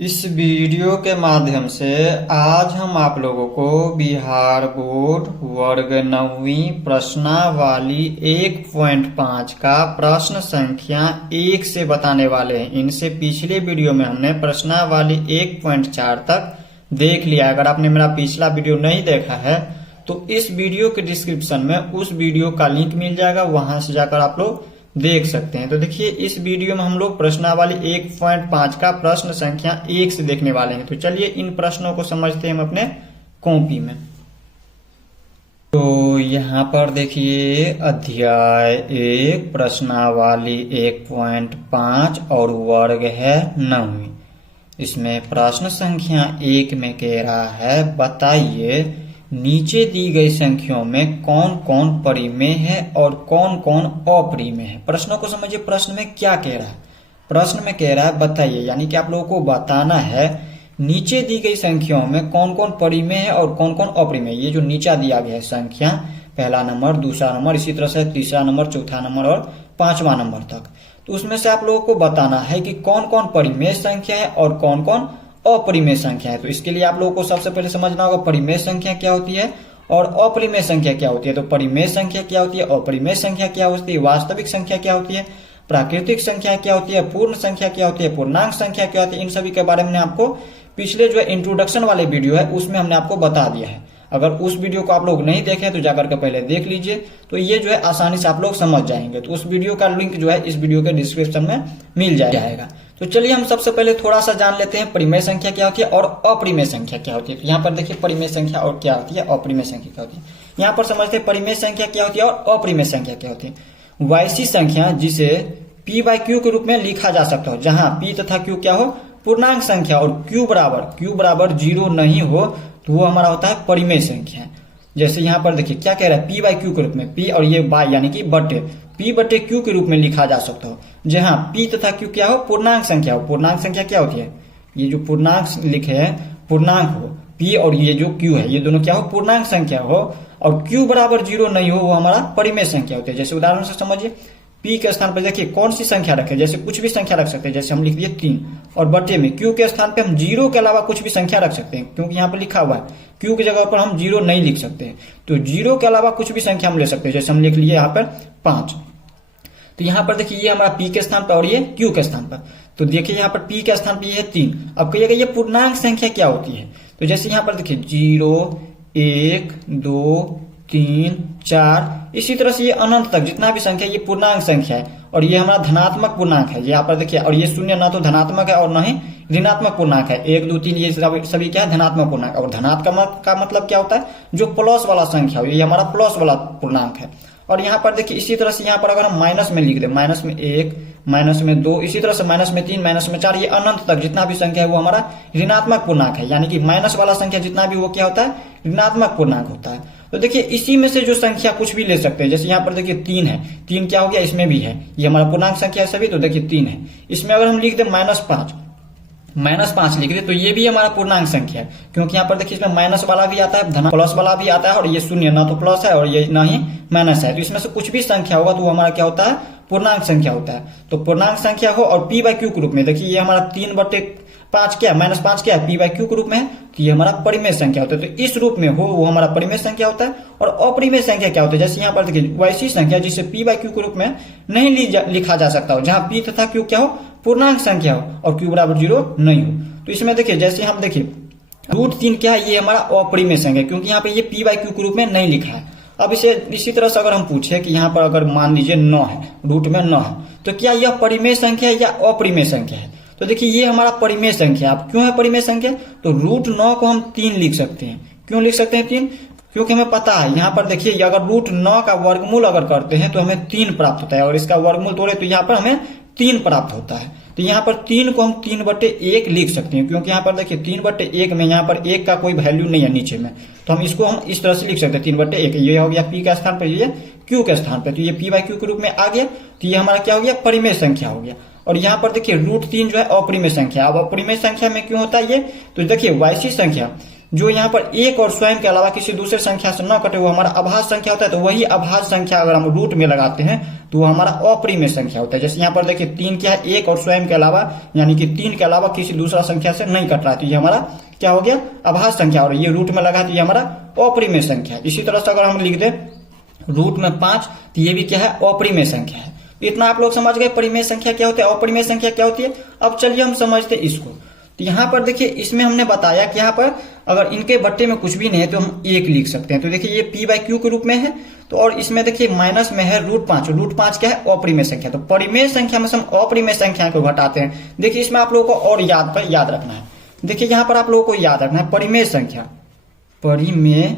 इस वीडियो के माध्यम से आज हम आप लोगों को बिहार बोर्ड वर्ग 9वीं प्रश्नावली 1.5 का प्रश्न संख्या 1 से बताने वाले हैं। इनसे पिछले वीडियो में हमने प्रश्नावली 1.4 तक देख लिया। अगर आपने मेरा पिछला वीडियो नहीं देखा है तो इस वीडियो के डिस्क्रिप्शन में उस वीडियो का लिंक मिल जाएगा, वहां से जाकर आप लोग देख सकते हैं। तो देखिए इस वीडियो में हम लोग प्रश्नावली 1.5 का प्रश्न संख्या 1 से देखने वाले हैं। तो चलिए इन प्रश्नों को समझते हैं हम अपने कॉपी में। तो यहाँ पर देखिए अध्याय 1 प्रश्नावली 1.5 और वर्ग है 9वीं। इसमें प्रश्न संख्या 1 में कह रहा है बताइए नीचे दी गई संख्याओं में कौन कौन परिमेय है और कौन कौन अपरिमेय है। प्रश्नों को समझिए, प्रश्न में क्या कह रहा है। प्रश्न में कह रहा है बताइए, यानी कि आप लोगों को बताना है नीचे दी गई संख्याओं में कौन कौन परिमेय है और कौन कौन अपरिमेय। ये जो नीचा दिया गया है संख्या, पहला नंबर, दूसरा नंबर, इसी तरह से तीसरा नंबर, चौथा नंबर और पांचवा नंबर तक, तो उसमें से आप लोगों को बताना है कि कौन कौन परिमेय संख्या है और कौन कौन अपरिमेय संख्या है। तो इसके लिए आप लोगों को सबसे पहले समझना होगा परिमेय संख्या क्या होती है और अपरिमेय संख्या क्या होती है। तो परिमेय संख्या क्या होती है, अपरिमेय संख्या क्या होती है, वास्तविक संख्या क्या होती है, प्राकृतिक संख्या क्या होती है, पूर्ण संख्या क्या होती है, पूर्णांक संख्या क्या होती है। इन सभी के बारे में आपको पिछले जो इंट्रोडक्शन वाले वीडियो है उसमें हमने आपको बता दिया है। अगर उस वीडियो को आप लोग नहीं देखे तो जाकर के पहले देख लीजिए, तो ये जो है आसानी से आप लोग समझ जाएंगे। तो उस वीडियो का लिंक जो है इस वीडियो के डिस्क्रिप्शन में मिल जाएगा। तो चलिए हम सबसे पहले थोड़ा सा जान लेते हैं परिमेय संख्या क्या होती है और अपरिमेय संख्या क्या होती है। तो यहाँ पर देखिए परिमेय संख्या और क्या होती है, अपरिमेय संख्या क्या होती है। यहाँ पर समझते हैं परिमेय संख्या क्या होती है और अपरिमेय संख्या क्या होती है। वैसी संख्या जिसे p/q के रूप में लिखा जा सकता हो, जहां p तथा q क्या हो, पूर्णांक संख्या, और q बराबर 0 नहीं हो तो वो हमारा होता है परिमेय संख्या। जैसे यहाँ पर देखिए क्या कह रहा है, p/q के रूप में, p और ये y यानी कि बटे, p/q के रूप में लिखा जा सकता हो, जहां p तथा q क्या हो, पूर्णांक संख्या हो। पूर्णांक संख्या क्या होती है, ये जो पूर्णांक लिखे हैं पूर्णांक हो, p और ये जो q है ये दोनों क्या हो, पूर्णांक संख्या हो, और q बराबर 0 नहीं हो वो हमारा परिमेय संख्या होती है। जैसे उदाहरण से समझिए, p के स्थान पर देखिए कौन सी संख्या रखे, जैसे कुछ भी संख्या रख सकते हैं। जैसे हम लिख दिए 3 और बटे में q के स्थान पे हम 0 के अलावा कुछ भी संख्या रख सकते हैं, क्योंकि यहाँ पर लिखा हुआ है q की जगह पर हम 0 नहीं लिख सकते। तो 0 के अलावा कुछ भी संख्या हम ले सकते हैं। जैसे हम लिख लिए यहाँ पर 5, तो यहाँ पर देखिए ये हमारा p के स्थान पर और ये q के स्थान पर। तो देखिए यहाँ पर p के स्थान पर ये 3। अब कहिएगा ये पूर्णांक संख्या क्या होती है, तो जैसे यहाँ पर देखिए 0, 1, 2, 3, 4, इसी तरह से ये अनंत तक जितना भी संख्या ये पूर्णांक संख्या है, और ये हमारा धनात्मक पूर्णांक है। यहाँ पर देखिए, और ये शून्य ना तो धनात्मक है और ना ही ऋणात्मक पूर्णांक है। 1, 2, 3 ये सभी क्या है, धनात्मक पूर्णांक। और धनात्मक का मतलब क्या होता है, जो प्लस वाला संख्या हो, ये हमारा प्लस वाला पूर्णांक है। और यहाँ पर देखिए इसी तरह से यहाँ पर अगर हम माइनस में लिख दे, माइनस में 1, माइनस में 2, इसी तरह से माइनस में 3, माइनस में 4, ये अनंत तक जितना भी संख्या है वो हमारा ऋणात्मक पूर्णांक है। यानी कि माइनस वाला संख्या जितना भी वो क्या होता है, ऋणात्मक पूर्णांक होता है। तो देखिए इसी में से जो संख्या कुछ भी ले सकते हैं। जैसे यहाँ पर देखिए 3 है, 3 क्या हो गया, इसमें भी है, ये हमारा पूर्णांक संख्या है सभी। तो देखिए 3 है, इसमें अगर हम लिख दे -5 लिख दे तो ये भी हमारा पूर्णांक संख्या है, क्योंकि यहाँ पर देखिए इसमें माइनस वाला भी आता है, धन प्लस वाला भी आता है, और ये शून्य ना तो प्लस है और ये ना ही माइनस है। तो इसमें से कुछ भी संख्या होगा तो वो हमारा क्या होता है, पूर्णांक संख्या होता है। तो पूर्णांक संख्या हो और p/q के रूप में, देखिए ये हमारा 3/5 क्या है, -5 क्या है, p/q के रूप में है, तो ये हमारा परिमेय संख्या होता है। तो इस रूप में हो वो हमारा परिमेय संख्या होता है। और अपरिमेय संख्या क्या होता है, जैसे यहाँ पर देखिए वैसी संख्या जिसे p/q के रूप में नहीं लिखा जा सकता हो, जहां p तथा q क्या हो, पूर्णांक संख्या हो, और q बराबर 0 नहीं हो। तो इसमें देखिए जैसे हम देखिए √3 क्या है, ये हमारा अपरिमेय संख्या, क्योंकि यहाँ पे ये p/q के रूप में नहीं लिखा है। अब इसे इसी तरह से अगर हम पूछे कि यहाँ पर अगर मान लीजिए 9 है, रूट में 9 है, तो क्या यह परिमेय संख्या है या अपरिमेय संख्या है। तो देखिए ये हमारा परिमेय संख्या। अब क्यों है परिमेय संख्या, तो √9 को हम 3 लिख सकते हैं। क्यों लिख सकते हैं 3, क्योंकि हमें पता है यहाँ पर देखिए अगर √9 का वर्गमूल अगर करते हैं तो हमें 3 प्राप्त होता है, और इसका वर्गमूल तोड़े तो यहाँ पर हमें 3 प्राप्त होता है। तो यहाँ पर 3 को हम 3/1 लिख सकते हैं, क्योंकि यहाँ पर देखिए 3/1 में यहाँ पर 1 का कोई वैल्यू नहीं है नीचे में, तो हम इसको हम इस तरह से लिख सकते हैं 3/1। ये हो गया p के स्थान पर, ये q के स्थान पर, तो ये p/q के रूप में आ गया। तो ये हमारा क्या हो गया, परिमेय संख्या हो गया। और यहाँ पर देखिए √3 जो है अपरिमेय संख्या। अब अपरिमेय संख्या में क्यों होता है ये, तो देखिए वैसी संख्या जो यहाँ पर एक और स्वयं के अलावा किसी दूसरे संख्या से न कटे वो हमारा अभाज्य संख्या होता है। तो वही अभाज्य संख्या अगर हम रूट में लगाते हैं तो वो हमारा अपरिमेय संख्या होता है। जैसे यहाँ पर देखिए 3 क्या है, एक और स्वयं के अलावा, यानी कि 3 के अलावा किसी दूसरा संख्या से नहीं कट रहा है, तो ये हमारा क्या हो गया, अभाज्य संख्या, और ये रूट में लगा तो ये हमारा अपरिमेय संख्या है। इसी तरह से अगर हम लिख दे रूट में 5 तो ये भी क्या है, अपरिमेय संख्या है। तो इतना आप लोग समझ गए परिमेय संख्या क्या होती है, अपरिमेय संख्या क्या होती है। अब चलिए हम समझते हैं इसको। तो यहाँ पर देखिए इसमें हमने बताया कि यहाँ पर अगर इनके बट्टे में कुछ भी नहीं है तो हम 1 लिख सकते हैं। तो देखिए ये p/q के रूप में है, तो और इसमें देखिए माइनस में है √5। √5 क्या है, अपरिमेय संख्या। तो परिमेय संख्या में से हम अपरिमेय संख्या को घटाते हैं। देखिए इसमें आप लोगों को और याद रखना है। देखिए यहाँ पर आप लोगों को याद रखना है परिमेय संख्या, परिमेय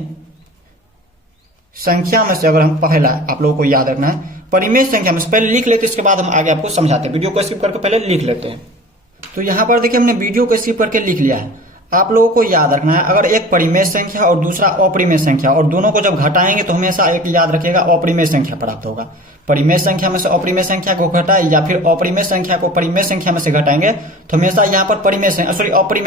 संख्या में से अगर हम पहला आप लोगों को याद रखना है परिमेय संख्या में से, पहले लिख लेते हैं, इसके बाद हम आगे आपको समझाते हैं। वीडियो को स्किप करके पहले लिख लेते हैं। तो यहाँ पर देखिए हमने वीडियो को स्किप करके लिख लिया है। आप लोगों को याद रखना है अगर एक परिमेय संख्या और दूसरा अपरिमेय संख्या, और दोनों को जब घटाएंगे तो हमेशा एक याद रखिएगा अपरिमेय संख्या प्राप्त होगा। परिमेय संख्या में से अपरिमेय संख्या को घटाए या फिर अपरिमेय संख्या को परिमेय संख्या में से घटाएंगे तो हमेशा यहाँ पर अपरिमेय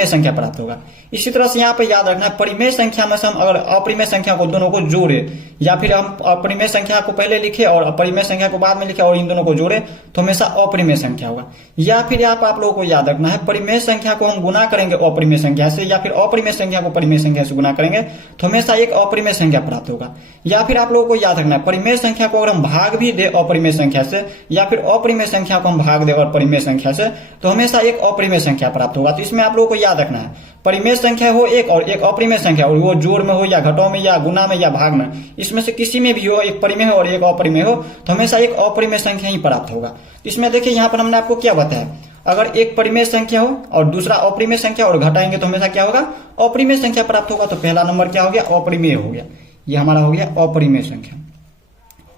संख्या प्राप्त होगा। इसी तरह से यहाँ पर याद रखना है परिमेय संख्या में से हम अगर अपरिमेय संख्या को दोनों को जोड़े या फिर हम अपरिमेय संख्या को पहले लिखे और अपरिमेय संख्या को बाद में लिखे और इन दोनों को जोड़े तो हमेशा अपरिमेय संख्या होगा। या फिर आप लोगों को याद रखना है परिमेय संख्या को हम गुना करेंगे अपरिमेय संख्या से या फिर अपरिमेय संख्या को परिमेय संख्या से गुना करेंगे तो हमेशा एक अपरिमेय संख्या प्राप्त होगा। या फिर आप लोगों को याद रखना है परिमेय संख्या को अगर हम भाग भी दे अपरिमेय संख्या से या फिर अपरिमेय संख्या को हम भाग दे और परिमेय संख्या से तो हमेशा एक अपरिमेय संख्या प्राप्त होगा। तो इसमें आप लोगों को याद रखना है परिमेय संख्या हो एक और एक अपरिमेय संख्या, और वो जोड़ में हो या घटाव में या गुना में या भाग में, इसमें से किसी में भी हो, एक परिमेय हो और एक अपरिमेय हो तो हमेशा एक अपरिमेय संख्या ही प्राप्त होगा। तो इसमें देखिए यहाँ पर हमने आपको क्या बताया, अगर एक परिमेय संख्या हो और दूसरा अपरिमेय संख्या और घटाएंगे तो हमेशा क्या होगा, अपरिमेय संख्या प्राप्त होगा। तो पहला नंबर क्या हो गया, अपरिमेय हो गया, ये हमारा हो गया अपरिमेय संख्या,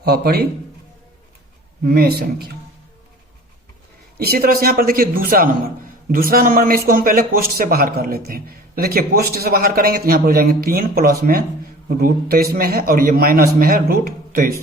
अपरिमेय संख्या। इसी तरह से यहाँ पर देखिए दूसरा नंबर में इसको हम पहले कोष्ठ से बाहर कर लेते हैं। तो देखिए कोष्ठ से बाहर करेंगे तो यहाँ पर हो जाएंगे 3 प्लस में √23 में है और ये माइनस में है √23,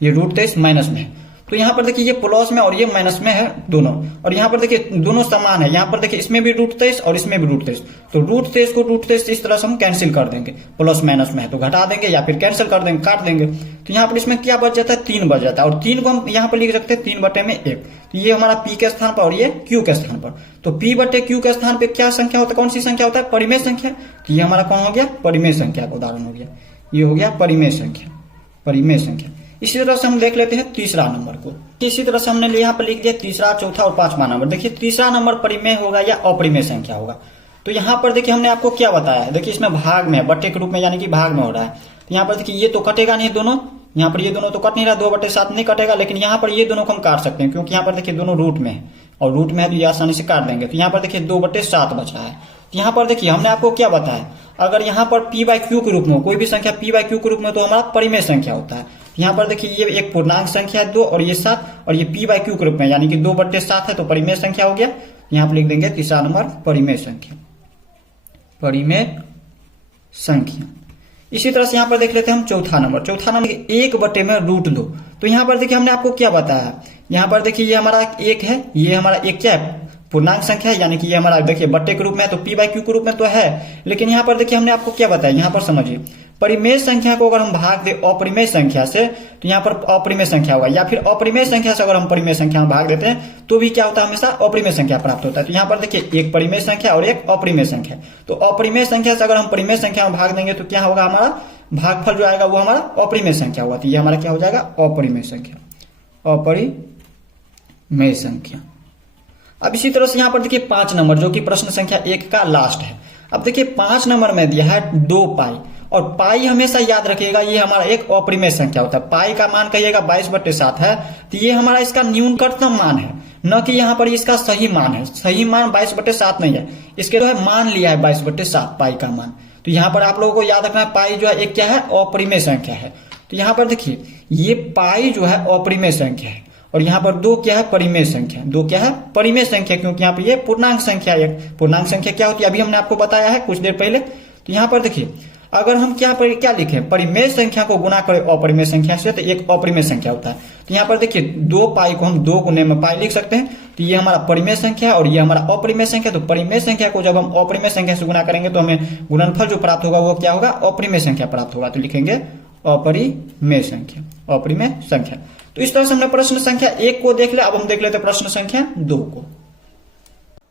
ये √23 माइनस में है। तो यहाँ पर देखिए ये प्लस में और ये माइनस में है दोनों, और यहाँ पर देखिए दोनों समान है। यहाँ पर देखिए इसमें भी √23 और इसमें भी √23, तो √23 को √23 इस तरह से हम कैंसिल कर देंगे, प्लस माइनस में है तो घटा देंगे या फिर कैंसिल कर देंगे, काट देंगे। तो यहाँ पर इसमें क्या बच जाता है, 3 बच जाता है, और 3 को हम यहाँ पर लिख सकते हैं 3/1। तो ये हमारा p के स्थान पर और ये q के स्थान पर। तो p/q के स्थान पर क्या संख्या होता है, कौन सी संख्या होता है, परिमेय संख्या। तो ये हमारा कौन हो गया, परिमेय संख्या का उदाहरण हो गया, ये हो गया परिमेय संख्या, परिमेय संख्या। इसी तरह से हम देख लेते हैं तीसरा नंबर को। इसी तरह से हमने यहाँ पर लिख दिया तीसरा, चौथा और 5वां नंबर। देखिए तीसरा नंबर परिमेय होगा या अपरिमेय संख्या होगा। तो यहाँ पर देखिए हमने आपको क्या बताया है, देखिए इसमें भाग में बट्टे के रूप में यानी कि भाग में हो रहा है। तो यहाँ पर देखिए ये तो कटेगा नहीं दोनों, यहाँ पर ये दोनों तो कट नहीं रहा, 2/7 नहीं कटेगा, लेकिन यहाँ पर ये दोनों को हम काट सकते हैं क्योंकि यहाँ पर देखिए दोनों रूट में है और रूट में है तो ये आसानी से काट देंगे। तो यहाँ पर देखिए 2/7 बच रहा है। तो यहाँ पर देखिए हमने आपको क्या बताया, अगर यहाँ पर p/q के रूप में कोई भी संख्या p/q के रूप में तो हमारा परिमेय संख्या होता है। यहाँ पर देखिए ये एक पूर्णांक संख्या है 2 और ये 7 और ये p/q के रूप में यानी कि 2/7 है तो परिमेय संख्या हो गया। यहाँ पर लिख देंगे तीसरा नंबर परिमेय संख्या, परिमेय संख्या। इसी तरह से यहाँ पर देख लेते हैं हम चौथा नंबर 1/√2। तो यहाँ पर देखिए हमने आपको क्या बताया, यहाँ पर देखिए ये हमारा 1 है, ये हमारा 1 क्या है, पूर्णांक संख्या है, यानी कि ये हमारा देखिए बट्टे के रूप में है तो p/q के रूप में तो है। लेकिन यहाँ पर देखिए हमने आपको क्या बताया, यहाँ पर समझिए परिमेय संख्या को अगर हम भाग दे अपरिमेय संख्या से तो यहाँ पर अपरिमेय संख्या होगा, या फिर अपरिमेय संख्या से अगर हम परिमेय संख्या में भाग देते हैं तो भी क्या होता है, हमेशा अपरिमेय संख्या प्राप्त होता है। तो यहाँ पर देखिए एक परिमेय संख्या और एक अपरिमेय संख्या। तो अपरिमेय संख्या से अगर हम परिमेय संख्या में भाग देंगे तो क्या होगा, हमारा भागफल जो आएगा वो हमारा अपरिमेय संख्या होगा। तो ये हमारा क्या हो जाएगा, अपरिमेय संख्या, अपरिमेय संख्या। अब इसी तरह से यहाँ पर देखिए 5 नंबर जो कि प्रश्न संख्या 1 का लास्ट है। अब देखिए 5 नंबर में दिया है 2 पाई, और पाई हमेशा याद रखिएगा ये हमारा एक अपरिमेय संख्या होता है। पाई का मान कहिएगा 22/7 है, तो ये हमारा इसका न्यूनतम मान है, न कि यहाँ पर इसका सही मान है। सही मान 22/7 नहीं है, इसके जो है मान लिया है 22/7 पाई का मान। तो यहाँ पर आप लोगों को याद रखना है पाई जो है एक क्या है, अपरिमेय संख्या है। तो यहाँ पर देखिए ये पाई जो है अपरिमेय संख्या है और यहाँ पर 2 क्या है, परिमेय संख्या। 2 क्या है, परिमेय संख्या, क्योंकि यहाँ पर ये पूर्णांक संख्या है। पूर्णांक संख्या क्या होती है अभी हमने आपको बताया है कुछ देर पहले। तो यहाँ पर देखिए अगर हम क्या लिखें, परिमेय संख्या को गुना करें अपरिमेय संख्या से तो एक अपरिमेय संख्या होता है। तो यहाँ पर देखिए 2 पाई को हम 2 गुने में पाई लिख सकते हैं। तो तो ये हमारा परिमेय संख्या है और ये हमारा अपरिमेय संख्या। तो परिमेय संख्या को जब हम अपरिमेय संख्या से गुना करेंगे तो हमें गुणनफल जो प्राप्त होगा वो क्या होगा, अपरिमेय संख्या प्राप्त होगा। तो लिखेंगे अपरिमेय संख्या, अपरिमेय संख्या। तो इस तरह से हमने प्रश्न संख्या 1 को देख लिया। अब हम देख लेते हैं प्रश्न संख्या 2 को।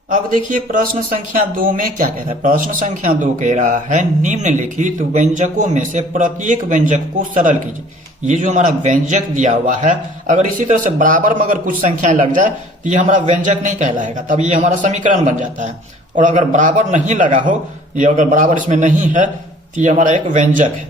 अब देखिए प्रश्न संख्या 2 में क्या कह रहा है। प्रश्न संख्या 2 कह रहा है निम्नलिखित व्यंजकों में से प्रत्येक व्यंजक को सरल कीजिए। ये जो हमारा व्यंजक दिया हुआ है, अगर इसी तरह से बराबर में अगर कुछ संख्याएं लग जाए तो ये हमारा व्यंजक नहीं कहलाएगा, तब ये हमारा समीकरण बन जाता है। और अगर बराबर नहीं लगा हो, ये अगर बराबर इसमें नहीं है तो ये हमारा एक व्यंजक है।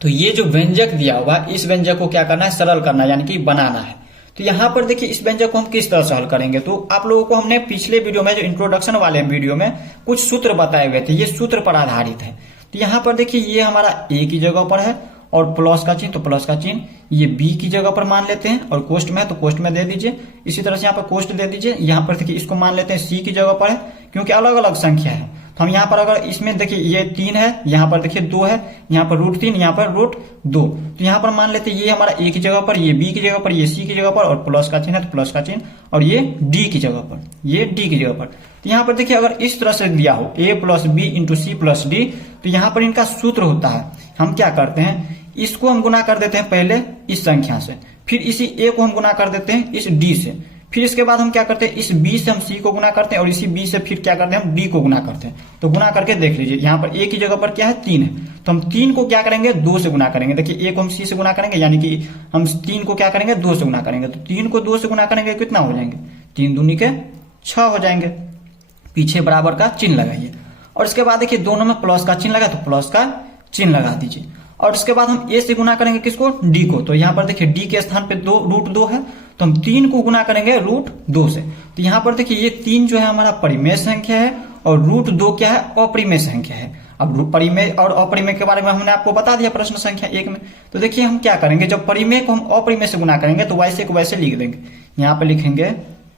तो ये जो व्यंजक दिया हुआ है, इस व्यंजक को क्या करना है, सरल करना है, यानी कि बनाना है। तो यहाँ पर देखिए इस व्यंजक को हम किस तरह से हल करेंगे। तो आप लोगों को हमने पिछले वीडियो में, जो इंट्रोडक्शन वाले वीडियो में कुछ सूत्र बताए हुए थे, ये सूत्र पर आधारित है। तो यहाँ पर देखिए ये हमारा ए की जगह पर है और प्लस का चिन्ह, तो प्लस का चिन्ह ये बी की जगह पर मान लेते हैं और कोष्ठ में है तो कोष्ठ में दे दीजिए। इसी तरह से यहाँ पर कोष्ठ दे दीजिए। यहाँ पर देखिए इसको मान लेते हैं सी की जगह पर है, क्योंकि अलग अलग संख्या है। तो हम यहाँ पर अगर इसमें देखिए ये 3 है, यहाँ पर देखिए 2 है, यहाँ पर √3, यहाँ पर √2। तो यहाँ पर मान लेते हैं ये हमारा ए की जगह पर, ये बी की जगह पर, ये सी की जगह पर और प्लस का चिन्ह है तो प्लस का चिन्ह, और ये डी की जगह पर, ये डी की जगह पर। तो यहाँ पर देखिए अगर इस तरह से दिया हो a + b × c + d, तो यहाँ पर इनका सूत्र होता है। हम क्या करते हैं, इसको हम गुना कर देते हैं पहले इस संख्या से, फिर इसी a को हम गुना कर देते हैं इस d से, फिर इसके बाद हम क्या करते हैं, इस b से हम c को गुना करते हैं और इसी b से फिर क्या करते हैं, हम d को गुना करते हैं। तो गुना करके देख लीजिए, यहाँ पर a की जगह पर क्या है, 3 है, तो हम 3 को क्या करेंगे, 2 से गुना करेंगे। देखिए a को हम c से गुना करेंगे, यानी कि हम 3 को क्या करेंगे, 2 से गुना करेंगे। तो 3 को 2 से गुना करेंगे कितना हो जाएंगे, 3 दूनी के 6 हो जाएंगे। पीछे बराबर का चिन्ह लगाइए और इसके बाद देखिए दोनों में प्लस का चिन्ह लगा, तो प्लस का चिन्ह लगा दीजिए। और इसके बाद हम a से गुना करेंगे किसको, d को। तो यहाँ पर देखिए d के स्थान पे √2 है, तो हम 3 को गुना करेंगे √2 से। तो यहाँ पर देखिए ये 3 जो है हमारा परिमेय संख्या है और √2 क्या है, अपरिमेय संख्या है। अब परिमेय और अपरिमेय के बारे में हमने आपको बता दिया प्रश्न संख्या 1 में। तो देखिए हम क्या करेंगे, जब परिमेय को हम अपरिमेय से गुना करेंगे तो वैसे को वैसे लिख देंगे। यहाँ पे लिखेंगे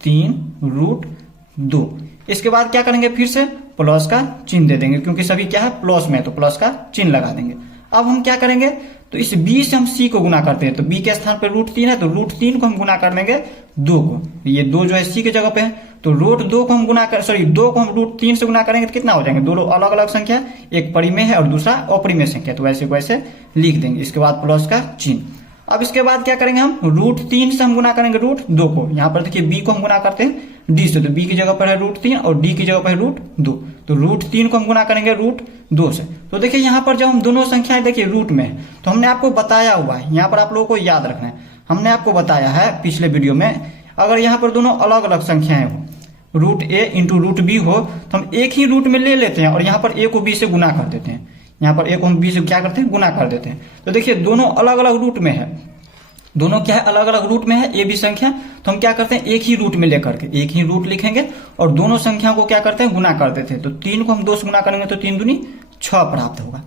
3√2। इसके बाद क्या करेंगे, फिर से प्लस का चिन्ह दे देंगे, क्योंकि सभी क्या है प्लस में, तो प्लस का चिन्ह लगा देंगे। अब हम क्या करेंगे, तो इस b से हम c को गुना करते हैं, तो b के स्थान पे √3 है, तो √3 को हम गुना कर देंगे 2 को। ये 2 जो है c की जगह पे है, तो √2 को हम दो को हम √3 से गुना करेंगे तो कितना हो जाएंगे, दोनों अलग अलग संख्या, एक परिमेय है और दूसरा अपरिमेय संख्या, तो वैसे को वैसे लिख देंगे। इसके बाद प्लस का चिन्ह। अब इसके बाद क्या करेंगे, हम √3 से हम गुना करेंगे √2 को। यहाँ पर देखिए b को हम गुना करते हैं d से, तो b की जगह पर है √3 और d की जगह पर है √2, तो √3 को हम गुना करेंगे √2 से। तो देखिए यहाँ पर जब हम दोनों संख्याएं देखिए रूट में है, तो हमने आपको बताया हुआ है, यहाँ पर आप लोगों को याद रखना है, हमने आपको बताया है पिछले वीडियो में, अगर यहाँ पर दोनों अलग अलग संख्याएं हो, √a × √b हो, तो हम एक ही रूट में ले लेते हैं और यहाँ पर a को b से गुना कर देते हैं। यहाँ पर a को हम b से क्या करते हैं, गुना कर देते हैं। तो देखिए दोनों अलग अलग रूट में है, दोनों क्या है, अलग अलग रूट में है, ए बी संख्या। तो हम क्या करते हैं, एक ही रूट में लेकर के एक ही रूट लिखेंगे और दोनों संख्या को क्या करते हैं, गुना कर देते हैं। तो 3 को हम 2 से गुना करेंगे तो 3 दूनी 6 प्राप्त होगा।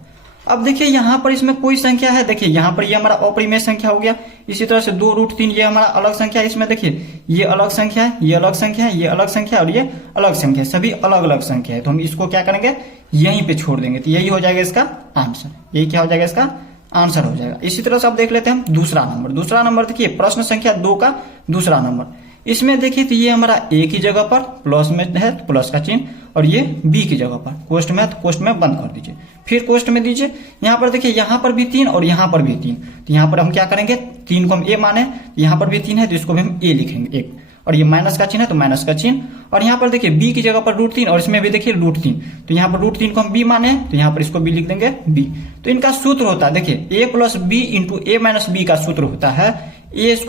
अब देखिए यहाँ पर इसमें कोई संख्या है, देखिए यहाँ पर ये हमारा अपरिमेय संख्या हो गया। इसी तरह से 2√3 ये हमारा अलग संख्या है, इसमें देखिए ये अलग संख्या है, ये अलग संख्या है, ये अलग संख्या और ये अलग संख्या, सभी अलग अलग संख्या है। तो हम इसको क्या करेंगे, यहीं पे छोड़ देंगे, तो यही हो जाएगा इसका आंसर। यही क्या हो जाएगा, इसका आंसर हो जाएगा। इसी तरह से अब देख लेते हैं हम दूसरा नंबर। दूसरा नंबर देखिए प्रश्न संख्या 2 का दूसरा नंबर। इसमें देखिए तो ये हमारा a की जगह पर प्लस में है तो प्लस का चिन्ह, और ये b की जगह पर कोष्ठ में है तो कोष्ठ में बंद कर दीजिए, फिर कोष्ठ में दीजिए। यहाँ पर देखिए यहाँ पर भी 3 और यहाँ पर भी 3, तो यहाँ पर हम क्या करेंगे, 3 को हम a माने, यहाँ पर भी 3 है तो इसको भी हम a लिखेंगे 1, और ये माइनस का चिन्ह है तो माइनस का चिन्ह। और यहाँ पर देखिए b की जगह पर √3 और इसमें भी देखिए √3, तो यहाँ पर √3 को हम b माने तो यहाँ पर इसको b लिख देंगे b। तो इनका सूत्र होता है देखिए a + b × a - b का सूत्र होता है a² -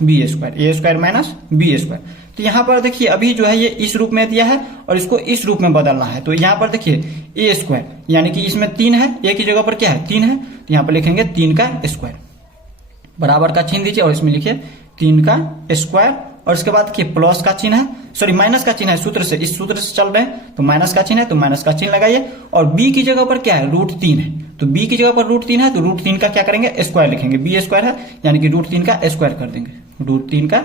b², a² - b²। तो यहाँ पर देखिए अभी जो है ये इस रूप में दिया है और इसको इस रूप में बदलना है। तो यहाँ पर देखिए a² यानी कि इसमें 3 है, a की जगह पर क्या है 3 है, तो यहाँ पर लिखेंगे 3 का स्क्वायर, बराबर का चिन्ह दीजिए और इसमें लिखिए 3 का स्क्वायर। और इसके बाद देखिए प्लस का चिन्ह है, माइनस का चिन्ह है, सूत्र से इस सूत्र से चल रहे हैं तो माइनस का चिन्ह है तो माइनस का चिन्ह लगाइए। और b की जगह पर क्या है, √3 है, तो b की जगह पर √3 है तो √3 का क्या करेंगे, स्क्वायर लिखेंगे, b² है यानी कि √3 का स्क्वायर कर देंगे, √3 का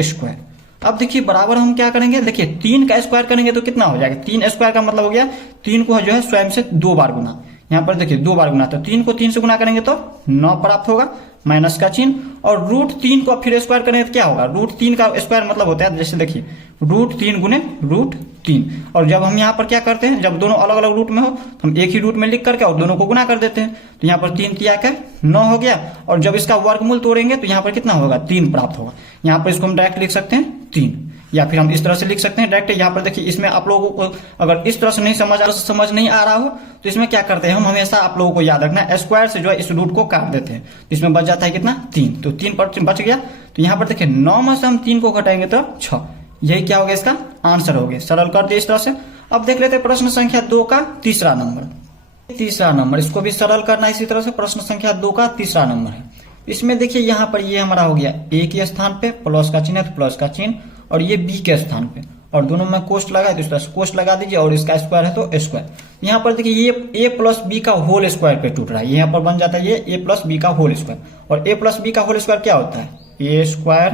स्क्वायर। अब देखिए बराबर हम क्या करेंगे, देखिए 3 का स्क्वायर करेंगे तो कितना हो जाएगा, 3 स्क्वायर का मतलब हो गया 3 को जो है स्वयं से 2 बार गुना, यहाँ पर देखिए 2 बार गुना, तो 3 को 3 से गुना करेंगे तो 9 प्राप्त होगा, माइनस का चिन्ह। और √3 को फिर स्क्वायर करेंगे तो क्या होगा, √3 का स्क्वायर मतलब होता है, जैसे देखिए √3 गुने √3। और जब हम यहाँ पर क्या करते हैं, जब दोनों अलग अलग रूट में हो तो हम एक ही रूट में लिख करके और दोनों को गुना कर देते हैं। तो यहाँ पर 3 तिया का 9 हो गया, और जब इसका वर्गमूल तोड़ेंगे तो यहाँ पर कितना होगा, 3 प्राप्त होगा। यहाँ पर इसको हम डायरेक्ट लिख सकते हैं 3, या फिर हम इस तरह से लिख सकते हैं डायरेक्ट। यहाँ पर देखिए इसमें आप लोगों को अगर इस तरह से नहीं समझ नहीं आ रहा हो तो इसमें क्या करते हैं, हम हमेशा आप लोगों को याद रखना है स्क्वायर से जो है इस रूट को काट देते हैं, तो इसमें बच जाता है कितना, 3। तो 3 बच गया। तो यहाँ पर देखिए 9 में से हम 3 को घटाएंगे तो 6, यही क्या हो गया, इसका आंसर हो गया। सरल कर दिए इस तरह से। अब देख लेते हैं प्रश्न संख्या 2 का तीसरा नंबर, इसको भी सरल करना है इसी तरह से। प्रश्न संख्या 2 का तीसरा नंबर है। इसमें देखिए यहाँ पर ये हमारा हो गया ए के स्थान पे प्लस का चिन्ह है तो प्लस का चिन्ह, और ये बी के स्थान पे, और दोनों में कोष्ट लगा है तो इस तरह से कोष्ट लगा दीजिए, और इसका स्क्वायर है तो स्क्वायर। यहाँ पर देखिए ये ए प्लस बी का होल स्क्वायर पे टूट रहा है, यहाँ पर बन जाता है ये ए प्लस बी का होल स्क्वायर। और ए प्लस बी का होल स्क्वायर क्या होता है, A square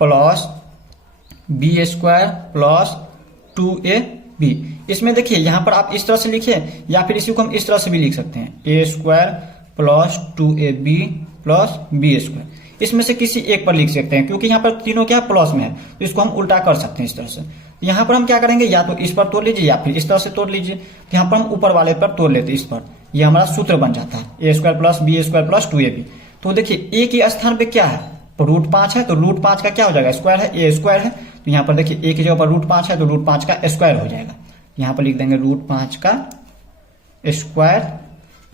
plus B square plus 2ab। इसमें देखिए यहाँ पर आप इस तरह से लिखिए, या फिर इसी को हम इस तरह से भी लिख सकते हैं, A square plus 2ab plus B square. इसमें से किसी एक पर लिख सकते हैं, क्योंकि यहाँ पर तीनों क्या प्लस में है, तो इसको हम उल्टा कर सकते हैं इस तरह से। यहाँ पर हम क्या करेंगे, या तो इस पर तोड़ लीजिए या फिर इस तरह से तोड़ लीजिए। तो यहाँ पर हम ऊपर वाले पर तोड़ लेते हैं इस पर, यह हमारा सूत्र बन जाता है A square plus B square plus 2ab। तो देखिए ए के स्थान पे क्या है, √5 है, तो √5 का क्या हो जाएगा, स्क्वायर है, ए स्क्वायर है। तो यहाँ पर देखिए ए की जगह पर √5 है तो √5 का स्क्वायर हो जाएगा। यहाँ पर लिख देंगे √5 का स्क्वायर,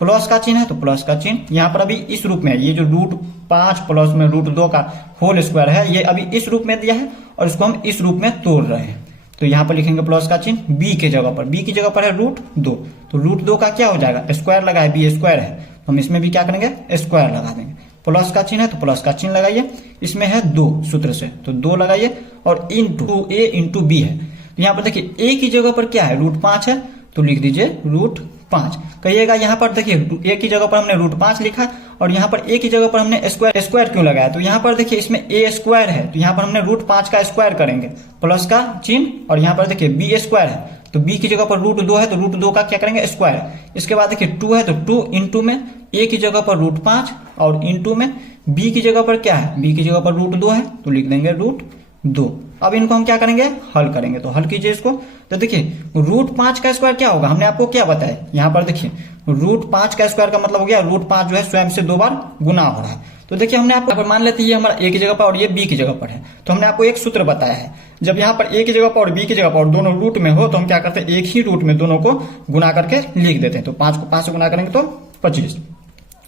प्लस का चिन्ह है तो प्लस का चिन्ह। यहाँ पर अभी इस रूप में है, ये जो √5 प्लस में √2 का होल स्क्वायर है, ये अभी इस रूप में दिया है और इसको हम इस रूप में तोड़ रहे हैं। तो यहाँ पर लिखेंगे प्लस का चिन्ह बी की जगह पर, बी की जगह पर है √2, तो √2 का क्या हो जाएगा, स्क्वायर लगा है, बी स्क्वायर है, तो हम इसमें भी क्या करेंगे, स्क्वायर लगा देंगे। प्लस का चिन्ह है तो प्लस का चिन्ह लगाइए, इसमें है 2 सूत्र से, तो 2 लगाइए, और इंटू ए इंटू बी है। तो यहाँ पर देखिए ए की जगह पर क्या है, √5 है, तो लिख दीजिए √5। कहिएगा यहाँ पर देखिए ए की जगह पर हमने √5 लिखा, और यहाँ पर ए की जगह पर हमने स्क्वायर क्यों लगाया, तो यहाँ पर देखिए इसमें ए स्क्वायर है, तो यहाँ पर हमने √5 का स्क्वायर करेंगे, प्लस का चिन्ह, और यहाँ पर देखिए बी स्क्वायर है, तो बी की जगह पर √2 है तो √2 का क्या करेंगे, स्क्वायर। इसके बाद देखिए 2 है तो 2 इंटू में ए की जगह पर √5 और इंटू में बी की जगह पर क्या है, बी की जगह पर √2 है, तो लिख देंगे √2। अब इनको हम क्या करेंगे, हल करेंगे, तो हल कीजिए इसको। तो देखिए √5 का स्क्वायर क्या होगा, हमने आपको क्या बताया, यहाँ पर देखिए √5 का स्क्वायर का मतलब हो गया √5 जो है स्वयं से 2 बार गुना हो रहा है। तो देखिए हमने आपको मान लेते हैं ये हमारा ए की जगह पर और ये बी की जगह पर है, तो हमने आपको एक सूत्र बताया है, जब यहाँ पर ए की जगह पर और बी की जगह पर और दोनों रूट में हो तो हम क्या करते हैं, एक ही रूट में दोनों को गुना करके लिख देते हैं। तो 5 को 5 से गुना करेंगे तो 25,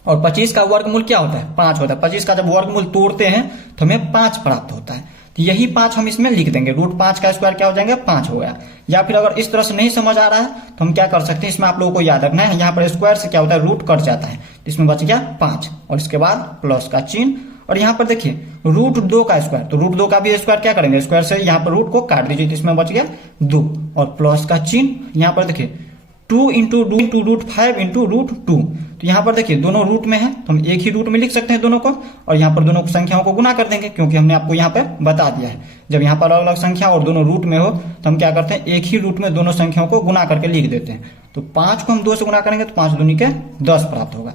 और 25 का वर्गमूल क्या होता है, 5 होता है। 25 का जब वर्गमूल तोड़ते हैं तो हमें 5 प्राप्त होता है, तो यही 5 हम इसमें लिख देंगे, √5 का स्क्वायर क्या हो जाएंगे, 5 हो गया। या फिर अगर इस तरह से नहीं समझ आ रहा है तो हम क्या कर सकते हैं, इसमें आप लोगों को याद रखना है, यहाँ पर स्क्वायर से क्या होता है, रूट कट जाता है, तो इसमें बच गया 5, और इसके बाद प्लस का चिन्ह। और यहाँ पर देखिए √2 का स्क्वायर, तो √2 का भी स्क्वायर क्या करेंगे, स्क्वायर से यहाँ पर रूट को काट दीजिए, तो इसमें बच गया 2, और प्लस का चिन्ह। यहाँ पर देखिए 2 इंटू √5 इंटू √2, तो यहाँ पर देखिए दोनों रूट में है तो हम एक ही रूट में लिख सकते हैं दोनों को, और यहाँ पर दोनों संख्याओं को गुना कर देंगे, क्योंकि हमने आपको यहाँ पे बता दिया है जब यहाँ पर अलग अलग संख्या और दोनों रूट में हो तो हम क्या करते हैं, एक ही रूट में दोनों संख्याओं को गुना करके लिख देते हैं। तो 5 को हम 2 से गुना करेंगे तो 5 दूनी के 10 प्राप्त होगा।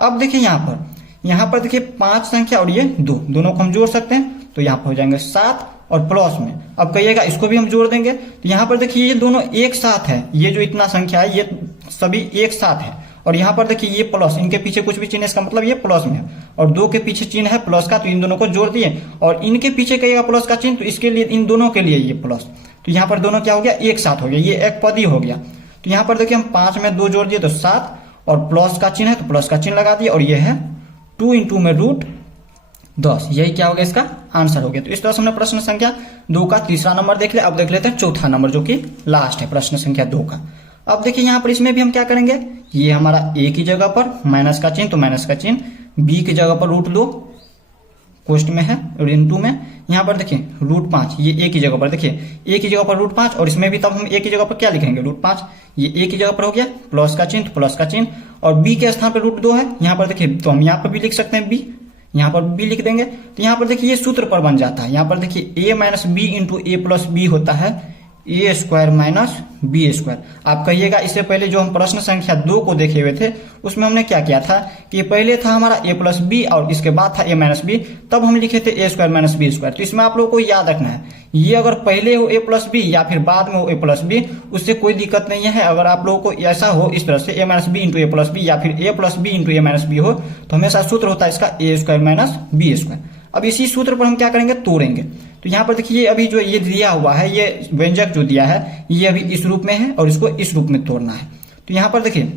अब देखिए यहाँ पर देखिए 5 संख्या और ये 2, दोनों को हम जोड़ सकते हैं, तो यहाँ पर हो जाएंगे 7 और प्लस में अब कहिएगा इसको भी हम जोड़ देंगे, तो यहाँ पर देखिए ये दोनों एक साथ है, ये जो इतना संख्या है ये सभी एक साथ है, और यहाँ पर देखिए ये प्लस, इनके पीछे कुछ भी चिन्ह इसका मतलब ये प्लस में है, और 2 के पीछे चिन्ह है प्लस का, तो इन दोनों को जोड़ दिए, और इनके पीछे कहिएगा प्लस का चिन्ह, तो इसके लिए इन दोनों के लिए ये प्लस, तो यहाँ पर दोनों क्या हो गया, एक साथ हो गया, ये एक पद ही हो गया। तो यहाँ पर देखिए हम 5 में 2 जोड़ दिए तो 7, और प्लस का चिन्ह है तो प्लस का चिन्ह लगा दिए, और ये है 2 इंटू में √10, यही क्या हो गया, इसका आंसर हो गया। तो इस तरह से हमने प्रश्न संख्या 2 का तीसरा नंबर देख लिया। अब देख लेते हैं चौथा नंबर जो कि लास्ट है प्रश्न संख्या 2 का। अब देखिए यहाँ पर इसमें भी हम क्या करेंगे, ये हमारा ए की जगह पर माइनस का चिन्ह, तो माइनस का चिन्ह, बी की जगह पर √2 कोष्ट में है, और इंटू में यहाँ पर देखिए √5, ये ए की जगह पर देखिए ए की जगह पर √5, और इसमें भी तब हम ए की जगह पर क्या लिखेंगे, √5, ये ए की जगह पर हो गया, प्लस का चिन्ह, प्लस का चिन्ह, और बी के स्थान पर √2 है यहाँ पर देखिए, तो हम यहाँ पर भी लिख सकते हैं बी, यहाँ पर बी लिख देंगे। तो यहाँ पर देखिए ये सूत्र पर बन जाता है, यहाँ पर देखिए a minus B into A plus B होता है A square minus B square. आप कहिएगा इससे पहले जो हम प्रश्न संख्या 2 को देखे हुए थे उसमें हमने क्या किया था कि पहले था हमारा ए प्लस बी और इसके बाद था ए माइनस बी, तब हम लिखे थे ए स्क्वायर माइनस बी स्क्वायर। तो इसमें आप लोगों को याद रखना है ये अगर पहले हो ए प्लस बी या फिर बाद में हो ए प्लस बी उससे कोई दिक्कत नहीं है। अगर आप लोगों को ऐसा हो इस तरह से ए minus B into A plus B या फिर ए प्लस बी इंटू ए माइनस बी हो तो हमेशा सूत्र होता है इसका ए स्क्वायर माइनस बी स्क्वायर। अब इसी सूत्र पर हम क्या करेंगे, तोड़ेंगे। तो यहाँ पर देखिए अभी जो ये दिया हुआ है ये व्यंजक जो दिया है ये अभी इस रूप में है और इसको इस रूप में तोड़ना है। तो यहाँ पर देखिए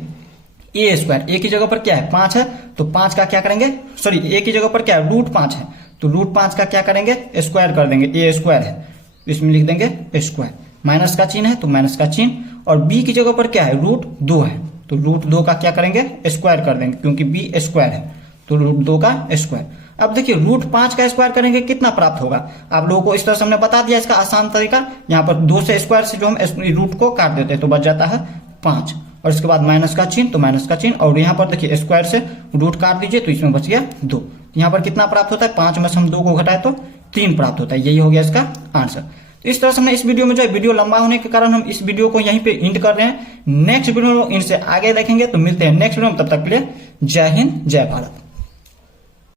ए स्क्वायर ए की जगह पर क्या है 5 है, तो 5 का क्या करेंगे, सॉरी ए की जगह पर क्या है √5 है, तो √5 का क्या करेंगे स्क्वायर कर देंगे, ए स्क्वायर है इसमें लिख देंगे स्क्वायर, माइनस का चिन्ह है तो माइनस का चिन्ह, और बी की जगह पर क्या है √2 है तो √2 का क्या करेंगे स्क्वायर कर देंगे क्योंकि बी स्क्वायर है तो √2 का स्क्वायर। अब देखिए √5 का स्क्वायर करेंगे कितना प्राप्त होगा, आप लोगों को इस तरह से हमने बता दिया इसका आसान तरीका। यहाँ पर 2 से स्क्वायर से जो हम रूट को काट देते हैं तो बच जाता है 5 और इसके बाद माइनस का चिन्ह तो माइनस का चिन्ह, और यहाँ पर देखिए स्क्वायर से रूट काट दीजिए तो इसमें बच गया 2। यहाँ पर कितना प्राप्त होता है 5 में से हम 2 को घटाए तो 3 प्राप्त होता है, यही हो गया इसका आंसर। तो इस तरह से हमने इस वीडियो में जो है वीडियो लंबा होने के कारण हम इस वीडियो को यहीं पे एंड कर रहे हैं। नेक्स्ट वीडियो में इनसे आगे देखेंगे, तो मिलते हैं नेक्स्ट वीडियो में, तब तक के लिए जय हिंद जय भारत।